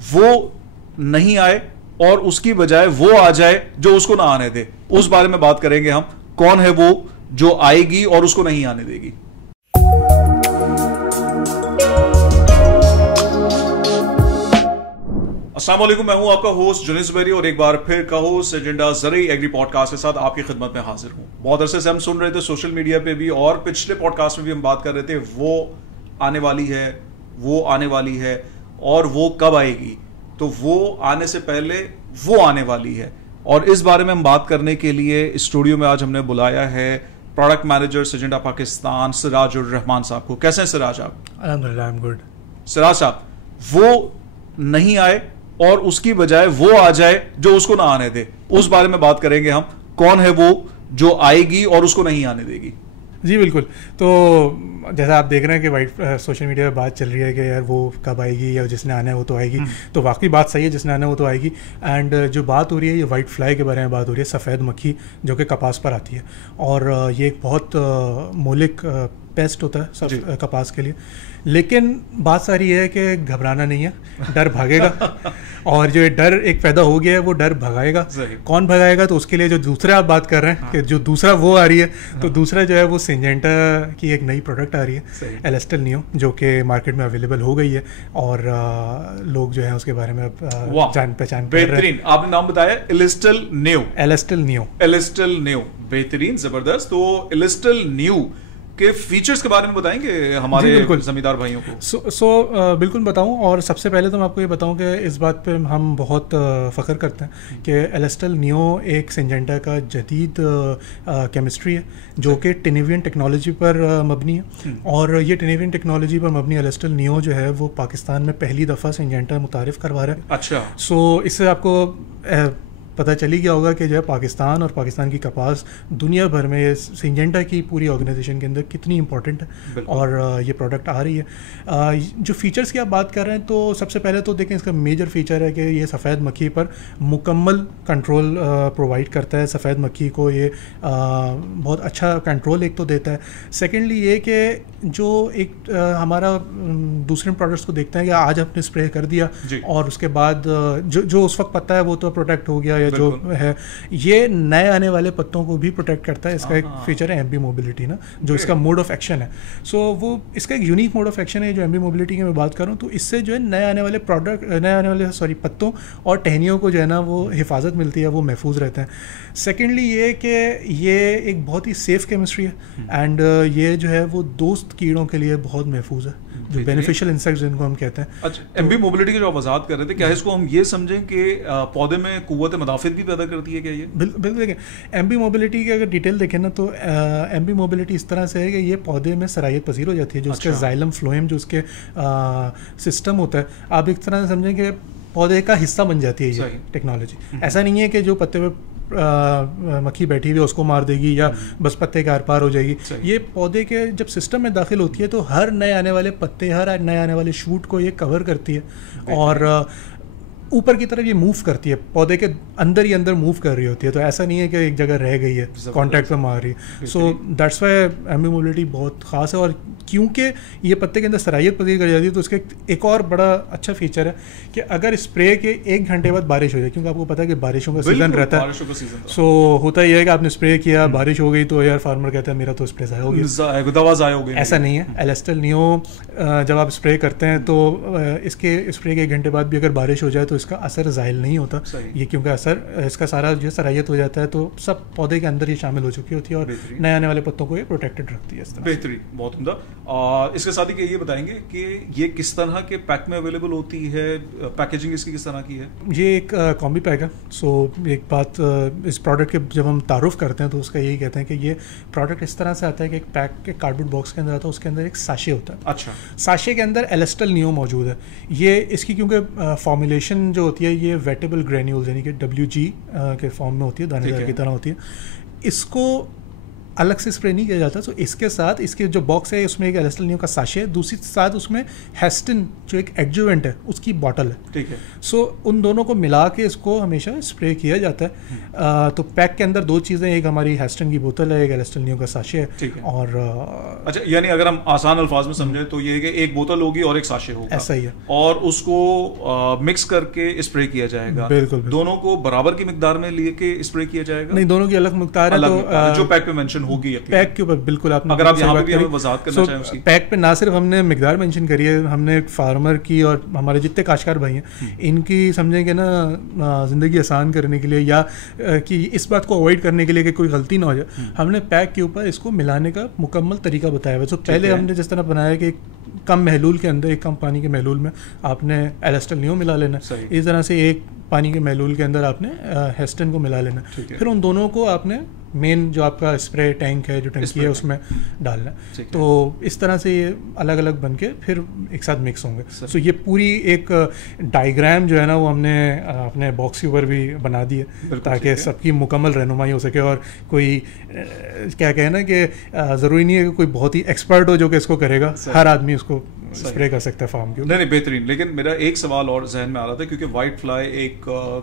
वो नहीं आए और उसकी बजाय वो आ जाए जो उसको ना आने दे। उस बारे में बात करेंगे हम, कौन है वो जो आएगी और उसको नहीं आने देगी। अस्सलाम वालेकुम, मैं हूं आपका होस्ट जुनीस ज़ुबैरी और एक बार फिर का होस्ट एजेंडा ज़रूरी एग्री पॉडकास्ट के साथ आपकी खिदमत में हाजिर हूं। बहुत अरसे से हम सुन रहे थे सोशल मीडिया पे भी और पिछले पॉडकास्ट में भी हम बात कर रहे थे, वो आने वाली है, वो आने वाली है और वो कब आएगी। तो वो आने से पहले वो आने वाली है और इस बारे में हम बात करने के लिए स्टूडियो में आज हमने बुलाया है प्रोडक्ट मैनेजर सिजेंडा पाकिस्तान सिराजुर रहमान साहब को। कैसे हैं सिराज आप? अल्हम्दुलिल्लाह, आई एम गुड। सिराज साहब, वो नहीं आए और उसकी बजाय वो आ जाए जो उसको ना आने दे, उस बारे में बात करेंगे हम, कौन है वो जो आएगी और उसको नहीं आने देगी। जी बिल्कुल। तो जैसा आप देख रहे हैं कि वाइट सोशल मीडिया पे बात चल रही है कि यार वो कब आएगी या जिसने आना है वो तो आएगी। तो वाकई बात सही है, जिसने आना है वो तो आएगी। एंड जो बात हो रही है ये वाइट फ्लाई के बारे में बात हो रही है, सफ़ेद मक्खी जो कि कपास पर आती है और ये एक बहुत मौलिक पेस्ट होता है सब कपास के लिए। लेकिन बात सारी है कि घबराना नहीं है, डर भागेगा और जो डर एक पैदा हो गया है वो डर भगाएगा। कौन भगाएगा? तो उसके लिए जो दूसरा आप बात कर रहे हैं कि जो दूसरा वो आ रही है, तो दूसरा जो है वो सिंजेंटा की एक नई प्रोडक्ट आ रही है एलेस्टल नियो, जो कि मार्केट में अवेलेबल हो गई है और लोग जो है उसके बारे में जान पहचान कर रहे हैं। आपने नाम बताया एलेस्टल नियो। एलेस्टल नियो, एलेस्टल नियो, बेहतरीन, जबरदस्त। तो एलेस्टल नियो के फीचर्स के बारे में बताएंगे हमारे जमींदार भाइयों को। बिल्कुल बताऊं। और सबसे पहले तो मैं आपको ये बताऊं कि इस बात पे हम बहुत फ़ख्र करते हैं कि एलेस्टल नियो एक सिंजेंटा का जदीद केमिस्ट्री है जो कि टिनेवियन टेक्नोलॉजी पर मबनी है। और ये टिनेवियन टेक्नोलॉजी पर मबनी एलेस्टल नियो जो है वो पाकिस्तान में पहली दफ़ा सिंजेंटा मुतारिफ़ करवा रहा है। अच्छा। इससे आपको पता चली गया होगा कि जो है पाकिस्तान और पाकिस्तान की कपास दुनिया भर में सिंजेंटा की पूरी ऑर्गेनाइजेशन के अंदर कितनी इंपॉर्टेंट है और ये प्रोडक्ट आ रही है। जो फीचर्स की आप बात कर रहे हैं तो सबसे पहले तो देखें इसका मेजर फीचर है कि ये सफ़ेद मक्खी पर मुकम्मल कंट्रोल प्रोवाइड करता है। सफ़ेद मक्खी को ये बहुत अच्छा कंट्रोल एक तो देता है। सेकेंडली ये कि जो एक हमारा दूसरे प्रोडक्ट्स को देखते हैं कि आज आपने स्प्रे कर दिया और उसके बाद जो उस वक्त पत्ता है वो तो प्रोटेक्ट हो गया, जो है ये नए आने वाले पत्तों को भी प्रोटेक्ट करता है। इसका एक फीचर है एमबी मोबिलिटी ना, जो इसका मोड ऑफ एक्शन है। वो इसका एक यूनिक मोड ऑफ एक्शन है जो एमबी मोबिलिटी की मैं बात करूँ तो इससे जो है नए आने वाले पत्तों और टहनियों को जो है ना वो हिफाजत मिलती है, वो महफूज रहते हैं। सेकेंडली ये कि ये एक बहुत ही सेफ केमिस्ट्री है एंड ये जो है वो दोस्त कीड़ों के लिए बहुत महफूज है, जो बेनिफिशियल इंसेक्ट्स जिनको हम कहते हैं। अच्छा, एमबी मोबिलिटी की जो आप वजाहत कर रहे थे, क्या इसको हम ये समझें कि पौधे में कुव्वत मदाफित भी पैदा करती है क्या ये? बिल्कुल देखें, एमबी मोबिलिटी की अगर डिटेल देखें ना तो एमबी मोबिलिटी इस तरह से है कि ये पौधे में सराहियत पजीर हो जाती है। जो उसके जाइलम फ्लोएम जो उसके सिस्टम होता है, आप एक तरह से समझें कि पौधे का हिस्सा बन जाती है ये टेक्नोलॉजी। ऐसा नहीं है कि जो पत्ते पे मक्खी बैठी हुई है उसको मार देगी या बस पत्ते के आर पार हो जाएगी। ये पौधे के जब सिस्टम में दाखिल होती है तो हर नए आने वाले पत्ते, हर नए आने वाले शूट को ये कवर करती है और ऊपर की तरफ ये मूव करती है, पौधे के अंदर ही अंदर मूव कर रही होती है। तो ऐसा नहीं है कि एक जगह रह गई है, कांटेक्ट पे मार रही है। So that's why MB mobility बहुत ख़ास है। और क्योंकि ये पत्ते के अंदर सराहियत पजीर कर जाती है तो उसका एक और बड़ा अच्छा फीचर है कि अगर स्प्रे के 1 घंटे बाद बारिश हो जाए, क्योंकि आपको पता है कि बारिशों का सीज़न रहता है। सो होता ही है कि आपने स्प्रे किया, बारिश हो गई तो यार फार्मर कहता है मेरा तो स्प्रे ज़ाया हो गया, दवा ज़ाया हो गई। ऐसा नहीं है। एलेस्टल नियो जब आप स्प्रे करते हैं तो इसके स्प्रे के 1 घंटे बाद भी अगर बारिश हो जाए तो इसका असर ज़ाहिल नहीं होता ये, क्योंकि असर इसका सारा जो सराहियत हो जाता है तो सब पौधे के अंदर ये शामिल हो चुकी होती है और नए आने वाले पत्तों को ये प्रोटेक्टेड रखती है। बेहतरीन, बहुत उम्दा। इसके साथ ही ये बताएंगे कि ये किस तरह के पैक में अवेलेबल होती है, पैकेजिंग इसकी किस तरह की है? ये एक कॉम्बी पैक है। एक बात इस प्रोडक्ट के जब हम तारुफ करते हैं तो उसका यही कहते हैं कि ये प्रोडक्ट इस तरह से आता है कि एक पैक के कार्डबोर्ड बॉक्स के अंदर आता है, उसके अंदर एक साशे होता है। अच्छा। साशे के अंदर एलेस्टल नियो मौजूद है। ये इसकी क्योंकि फॉर्मुलेशन जो होती है ये वेटेबल ग्रेन्यूल्स यानी कि WG के फॉर्म में होती है, दानेदार की तरह होती है। इसको अलग से स्प्रे नहीं किया जाता। तो इसके साथ इसके जो बॉक्स है उसमें एक एलेस्टेल नियो का साशे है, दूसरी साथ उसमें हेस्टिन जो एक एडजुवेंट है उसकी बॉटल है। ठीक है। सो उन दोनों को मिला के इसको हमेशा स्प्रे किया जाता है। तो पैक के अंदर 2 चीज़ें, एक हमारी हेस्टिन की बोतल है, एक एलेस्टेल नियो का साशे है। और अच्छा, यानी अगर हम आसान अल्फाज में समझें तो ये कि एक बोतल होगी और एक साशे होगा, ऐसा ही है, और उसको मिक्स करके स्प्रे किया जाएगा। बिल्कुल। दोनों को बराबर की मिकदार में लेके स्प्रे किया जाएगा? नहीं, दोनों की अलग मिकदार है। तो जो पैक पे मेंशन होगी, पैक के ऊपर बिल्कुल आपने, अगर आप यहाँ पे भी हमें वजाहत करना चाहें उसकी। पैक पे ना सिर्फ हमने मिकदार मेंशन करी है, हमने एक फार्मर की और हमारे जितने काश्तकार भाई हैं इनकी समझेंगे ना ज़िंदगी आसान करने के लिए, या कि इस बात को अवॉइड करने के लिए कि कोई गलती ना हो जाए, हमने पैक के ऊपर इसको मिलाने का मुकम्मल तरीका बताया हुआ। तो पहले हमने जिस तरह बनाया कि कम महलूल के अंदर, एक कम पानी के महलूल में आपने एलेस्टेल नियो मिला लेना, इस तरह से एक पानी के महलूल के अंदर आपने हेस्टिन को मिला लेना, फिर उन दोनों को आपने मेन जो आपका स्प्रे टैंक है, जो टंकी है, उसमें डालना। तो इस तरह से ये अलग अलग बन के फिर एक साथ मिक्स होंगे। सो ये पूरी एक डायग्राम जो है ना वो हमने अपने बॉक्स के ऊपर भी बना दी है ताकि सबकी मुकम्मल रहनुमाई हो सके, और कोई क्या कहे ना कि ज़रूरी नहीं है कि कोई बहुत ही एक्सपर्ट हो जो कि इसको करेगा, हर आदमी उसको स्प्रे कर सकता है फार्म के ऊपर। नहीं, बेहतरीन। लेकिन मेरा एक सवाल और जहन में आ रहा था, क्योंकि वाइट फ्लाई एक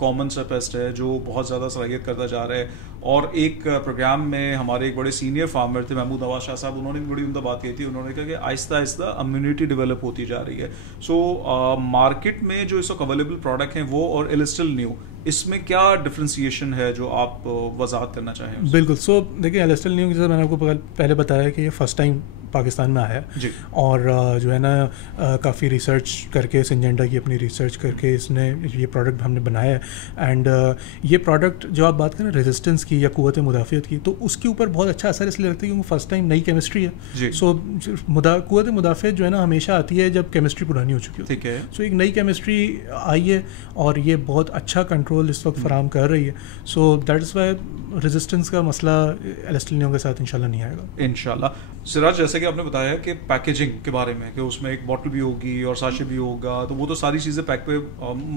कॉमन सा पेस्ट है जो बहुत ज़्यादा सलाहियत करता जा रहा है, और एक प्रोग्राम में हमारे एक बड़े सीनियर फार्मर थे महमूद नवाज शाह साहब, उन्होंने भी बड़ी उम्दा बात की थी। उन्होंने कहा कि आहिस्ता आहिस्ता इम्यूनिटी डेवलप होती जा रही है। सो मार्केट में जो इस वक्त अवेलेबल प्रोडक्ट हैं वो और एलेस्टेल नियो, इसमें क्या डिफ्रेंसिएशन है जो आप वजाहत करना चाहें? बिल्कुल। सो देखिए, एलेस्टेल नियो जैसे मैंने आपको पहले बताया कि ये फर्स्ट टाइम पाकिस्तान में आया है, और जो है ना काफ़ी रिसर्च करके, सिंजेंटा की अपनी रिसर्च करके इसने ये प्रोडक्ट हमने बनाया है। एंड ये प्रोडक्ट जो आप बात करें रेजिस्टेंस की या क़ुव्वत मुदाफ़ियत की, तो उसके ऊपर बहुत अच्छा असर इसलिए लगता है क्योंकि फर्स्ट टाइम नई केमिस्ट्री है। सो क़ुव्वत मुदाफ़ियत जो है ना हमेशा आती है जब केमिस्ट्री पुरानी हो चुकी है। ठीक है। सो एक नई केमिस्ट्री आई है और ये बहुत अच्छा कंट्रोल इस वक्त फराहम कर रही है। So that is why resistance का मसला एलेस्टेल नियो के साथ इंशाल्लाह नहीं आएगा। इंशाल्लाह। सिराज, जैसे कि आपने बताया कि पैकेजिंग के बारे में कि उसमें एक बॉटल भी होगी और साशे भी होगा, तो वो तो सारी चीज़ें पैक पे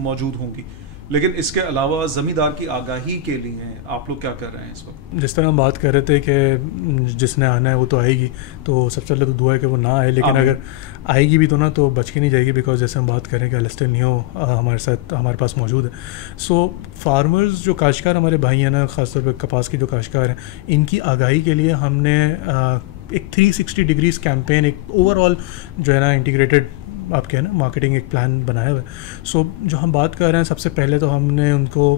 मौजूद होंगी, लेकिन इसके अलावा ज़मींदार की आगाही के लिए आप लोग क्या कर रहे हैं इस वक्त? जिस तरह हम बात कर रहे थे कि जिसने आना है वो तो आएगी, तो सबसे पहले तो दुआ है कि वो ना आए, लेकिन अगर आएगी भी तो ना तो बच के नहीं जाएगी, बिकॉज जैसे हम बात करें कि एलेस्टेल नियो हमारे पास मौजूद है। सो फार्मर्स जो काश्तकार हमारे भाई हैं ना, ख़ासतौर पर कपास के जो काश्तकार हैं, इनकी आगाही के लिए हमने एक 360 डिग्रीज कैंपेन, एक ओवरऑल जो है ना इंटीग्रेटेड आप कहें ना मार्केटिंग एक प्लान बनाया हुआ है। सो जो हम बात कर रहे हैं, सबसे पहले तो हमने उनको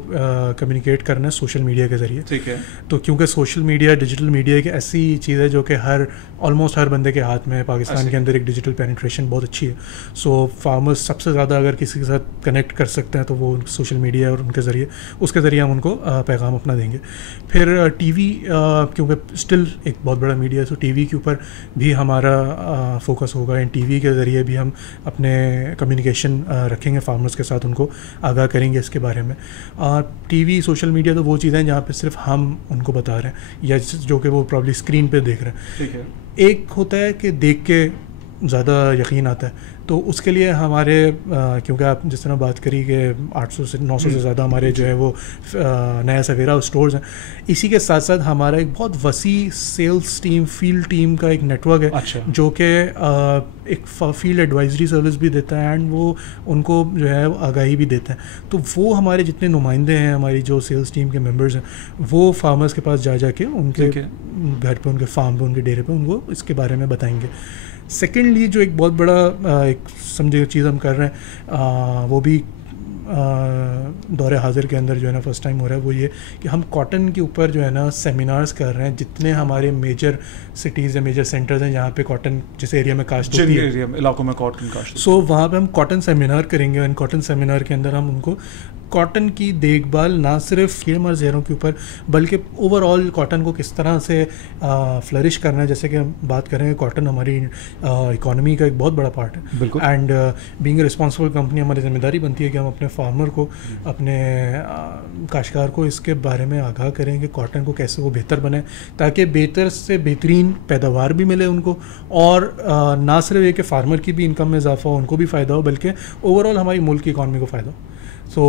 कम्युनिकेट करना है सोशल मीडिया के ज़रिए। ठीक है। तो क्योंकि सोशल मीडिया, डिजिटल मीडिया एक ऐसी चीज़ है जो कि ऑलमोस्ट हर बंदे के हाथ में है। पाकिस्तान के अंदर एक डिजिटल पेनिट्रेशन बहुत अच्छी है। सो फार्मर्स सबसे ज़्यादा अगर किसी के साथ कनेक्ट कर सकते हैं तो वो सोशल मीडिया और उसके ज़रिए हम उनको पैगाम अपना देंगे। फिर टीवी, क्योंकि स्टिल एक बहुत बड़ा मीडिया है, सो टीवी के ऊपर भी हमारा फोकस होगा। एंड टीवी के ज़रिए भी हम अपने कम्युनिकेशन रखेंगे फार्मर्स के साथ, उनको आगाह करेंगे इसके बारे में। टीवी, सोशल मीडिया तो वो चीज़ें हैं जहाँ पे सिर्फ हम उनको बता रहे हैं या जो कि वो प्रॉब्ली स्क्रीन पे देख रहे हैं। ठीक है। एक होता है कि देख के ज़्यादा यकीन आता है, तो उसके लिए हमारे क्योंकि आप जिस तरह बात करी कि 800 से 900 से ज़्यादा हमारे जो है वो नया सवेरा स्टोर्स हैं, इसी के साथ साथ हमारा एक बहुत वसी सेल्स टीम, फील्ड टीम का एक नेटवर्क है। अच्छा। जो कि एक फील्ड एडवाइजरी सर्विस भी देता है एंड वो उनको जो है आगाही भी देता है। तो वो हमारे जितने नुमाइंदे हैं, हमारी जो सेल्स टीम के मेंबर्स हैं, वो फार्मर्स के पास जा के उनके घर पे, उनके फार्म पे, उनके डेरे पे उनको इसके बारे में बताएंगे। सेकेंडली जो एक बहुत बड़ा एक समझे चीज़ हम कर रहे हैं, वो भी दौरे हाजिर के अंदर जो है ना फर्स्ट टाइम हो रहा है, वो ये कि हम कॉटन के ऊपर जो है ना सेमिनार्स कर रहे हैं। जितने हमारे मेजर सिटीज़ या मेजर सेंटर्स हैं जहाँ पे कॉटन, जिस एरिया में काश्त होती है, इलाकों में कॉटन काश्त, सो वहाँ पे हम कॉटन सेमिनार करेंगे। और कॉटन सेमिनार के अंदर हम उनको कॉटन की देखभाल ना सिर्फ कीड़े मार ज़हरों के ऊपर, बल्कि ओवरऑल कॉटन को किस तरह से फ्लरिश करना है। जैसे कि हम बात करेंगे, कॉटन हमारी इकोनॉमी का एक बहुत बड़ा पार्ट है। बिल्कुल। And being a responsible company, हमारी जिम्मेदारी बनती है कि हम अपने फार्मर को, अपने काश्तकार को इसके बारे में आगाह करें कि कॉटन को कैसे वो बेहतर बने, ताकि बेहतर से बेहतरीन पैदावार भी मिले उनको, और ना सिर्फ ये कि फार्मर की भी इनकम में इजाफा हो, उनको भी फ़ायदा हो, बल्कि ओवरऑल हमारी मुल्क की इकॉनमी को फ़ायदा हो। सो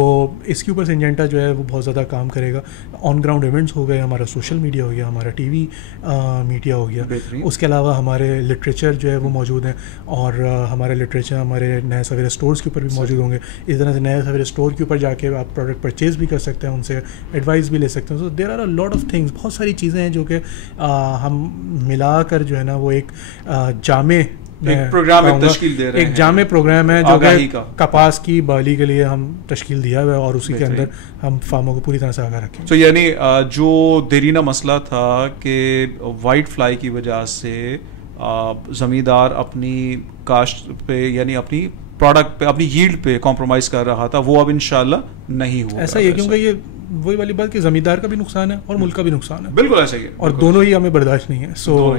इसके ऊपर सिंजेंटा जो है वो बहुत ज़्यादा काम करेगा। ऑन ग्राउंड इवेंट्स हो गए, हमारा सोशल मीडिया हो गया, हमारा टीवी मीडिया हो गया, उसके अलावा हमारे लिटरेचर जो है वो मौजूद हैं, और हमारे लिटरेचर हमारे नए सवेरे स्टोर्स के ऊपर भी मौजूद होंगे। इस तरह से नए सवेरे स्टोर के ऊपर जाके आप प्रोडक्ट परचेज़ भी कर सकते हैं, उनसे एडवाइस भी ले सकते हैं। So there are a lot of things, बहुत सारी चीज़ें हैं जो कि हम मिलाकर जो है ना वो एक जामे एक प्रोग्राम तश्कील दे रहे हैं। एक जामे प्रोग्राम है जो कि कपास की बाली के लिए हम तश्कील दिया हुआ है, और उसी के अंदर हम फार्मों को पूरी तरह से आगाह रखें। तो यानी जो देरीना मसला था कि वाइट फ्लाई की वजह से ज़मींदार अपनी काश्त पे यानी अपनी प्रोडक्ट पे, अपनी यील्ड पे कॉम्प्रोमाइज़ कर रहा था, वो अब इंशाल्लाह नहीं होगा। ऐसा ही है, क्योंकि ये वही वाली बात कि ज़मींदार का भी नुकसान है और मुल्क का भी नुकसान है। बिल्कुल ऐसा ही है, और दोनों ही हमें बर्दाश्त नहीं है। सो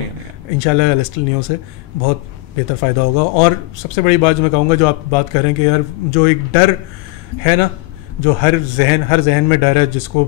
इंशाल्लाह एलेस्टल नियो से बहुत बेहतर फ़ायदा होगा। और सबसे बड़ी बात जो मैं कहूँगा, जो आप बात कर रहे हैं कि यार जो एक डर है ना, जो हर जहन में डर है, जिसको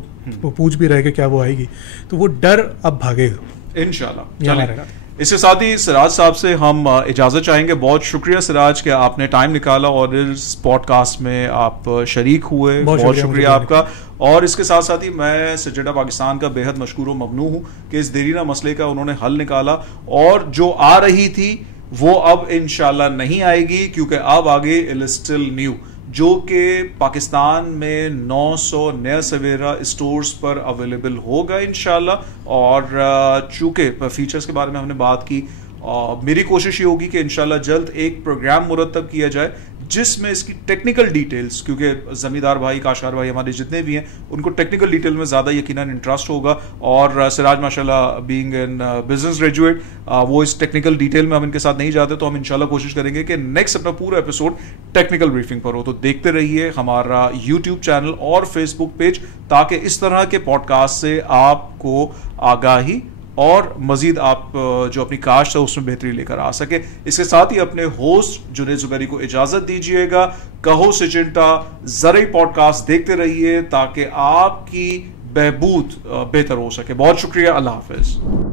पूछ भी रहे कि क्या वो आएगी, तो वो डर अब भागेगा इंशाल्लाह। इसके साथ ही सिराज साहब से हम इजाज़त चाहेंगे। बहुत शुक्रिया सिराज कि आपने टाइम निकाला और इस पॉडकास्ट में आप शरीक हुए, बहुत शुक्रिया आपका। और इसके साथ साथ ही मैं सिंजेंटा पाकिस्तान का बेहद मशकूर व ममनू हूँ कि इस देरीना मसले का उन्होंने हल निकाला, और जो आ रही थी वो अब इंशाल्लाह नहीं आएगी, क्योंकि अब आगे एलेस्टल न्यू जो कि पाकिस्तान में 900 नया सवेरा स्टोर्स पर अवेलेबल होगा इंशाल्लाह। और चूंकि फीचर्स के बारे में हमने बात की, मेरी कोशिश ये होगी कि इंशाल्लाह जल्द एक प्रोग्राम मुरतब किया जाए जिसमें इसकी टेक्निकल डिटेल्स, क्योंकि ज़मींदार भाई, काश्तकार भाई हमारे जितने भी हैं, उनको टेक्निकल डिटेल में ज़्यादा यकीनन इंटरेस्ट होगा। और सिराज माशाल्लाह बीइंग एन बिजनेस ग्रेजुएट, वो इस टेक्निकल डिटेल में हम इनके साथ नहीं जाते, तो हम इंशाल्लाह कोशिश करेंगे कि नेक्स्ट अपना पूरा एपिसोड टेक्निकल ब्रीफिंग पर हो। तो देखते रहिए हमारा यूट्यूब चैनल और फेसबुक पेज, ताकि इस तरह के पॉडकास्ट से आपको आगाही और मजीद आप जो अपनी काश्त है उसमें बेहतरी लेकर आ सके। इसके साथ ही अपने होस्ट जुनैद ज़ुबैरी को इजाजत दीजिएगा। कहो सिंजेंटा ज़रूरी पॉडकास्ट देखते रहिए ताकि आपकी बहबूद बेहतर हो सके। बहुत शुक्रिया, अल्लाह हाफिज।